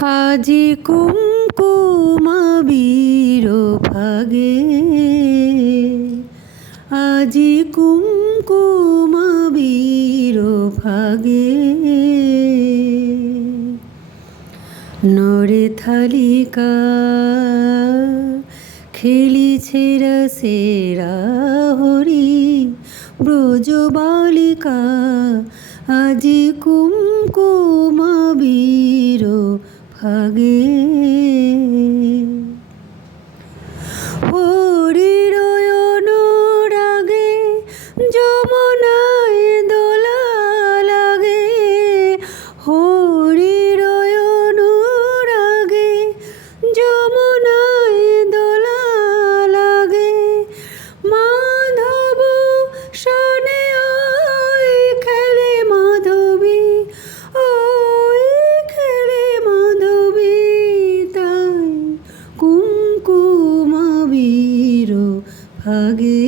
আজি কুমকুমাবীর ভাগে, আজি কুমকুমাবীর ভাগে। নরে থালিকা খেলিছে রসেরা হরি, ব্রজ বালিকা আজি কুমকুমাবীর ভাগে। হরির অনুরাগে যমুনায় দোলা লাগে, হরির অনুরাগে যমুনায় দোলা লাগে। মাধব শনে ওই খেলে মাধবী, ওই খেলে মাধবী, তাই কুমকুমাবীর ভাগে।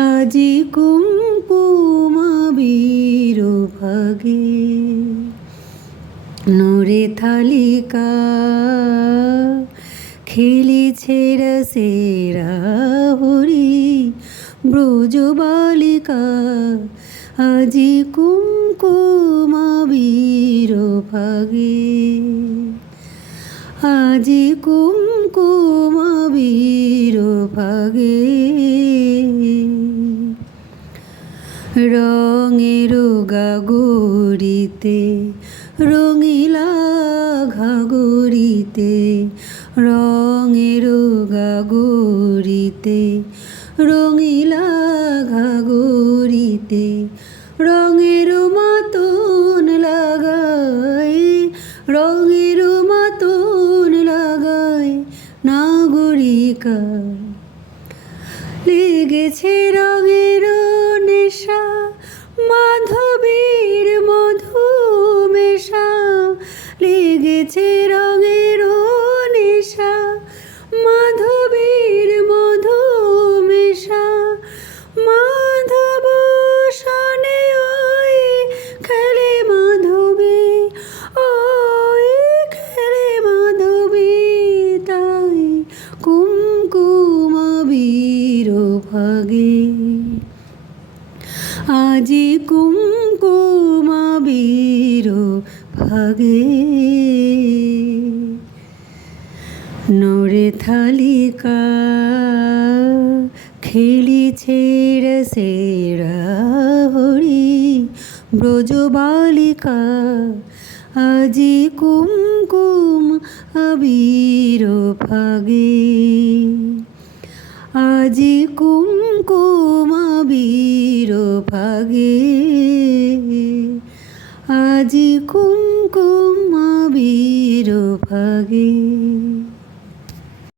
আজি কুমকুমাবীর ভাগে। নরে থালিকা খেলিছে রসেরা হরি, ব্রজ বালিকা আজি কুমকুমাবীর ভাগে। আজি কুমকুমাবীর ভাগে। রঙের গাগরিতে রঙিলা ঘাগরিতে, রঙের গাগরিতে রঙিলা ঘাগরিতে। রঙের মাতন লাগায়, রঙের মাতন লাগায় নাগরিকা। লেগেছে রঙের নেশা মাধবীর মধু মেশা, লেগেছে রঙের নেশা মাধবীর মধু মেশা। মাধব শনে ওই খেলে মাধবী, ওই খেলে মাধবী, তাই কুমকুমাবীর ভাগে। আজি কুমকুমাবীর ভাগে। নরে থালিকা খেলিছে রসেরা হরি, ব্রজ বালিকা আজি কুমকুমাবীর ভাগে। আজি কুমকুমাবীর ভাগে। আজি কুমকুমাবীর ভাগে।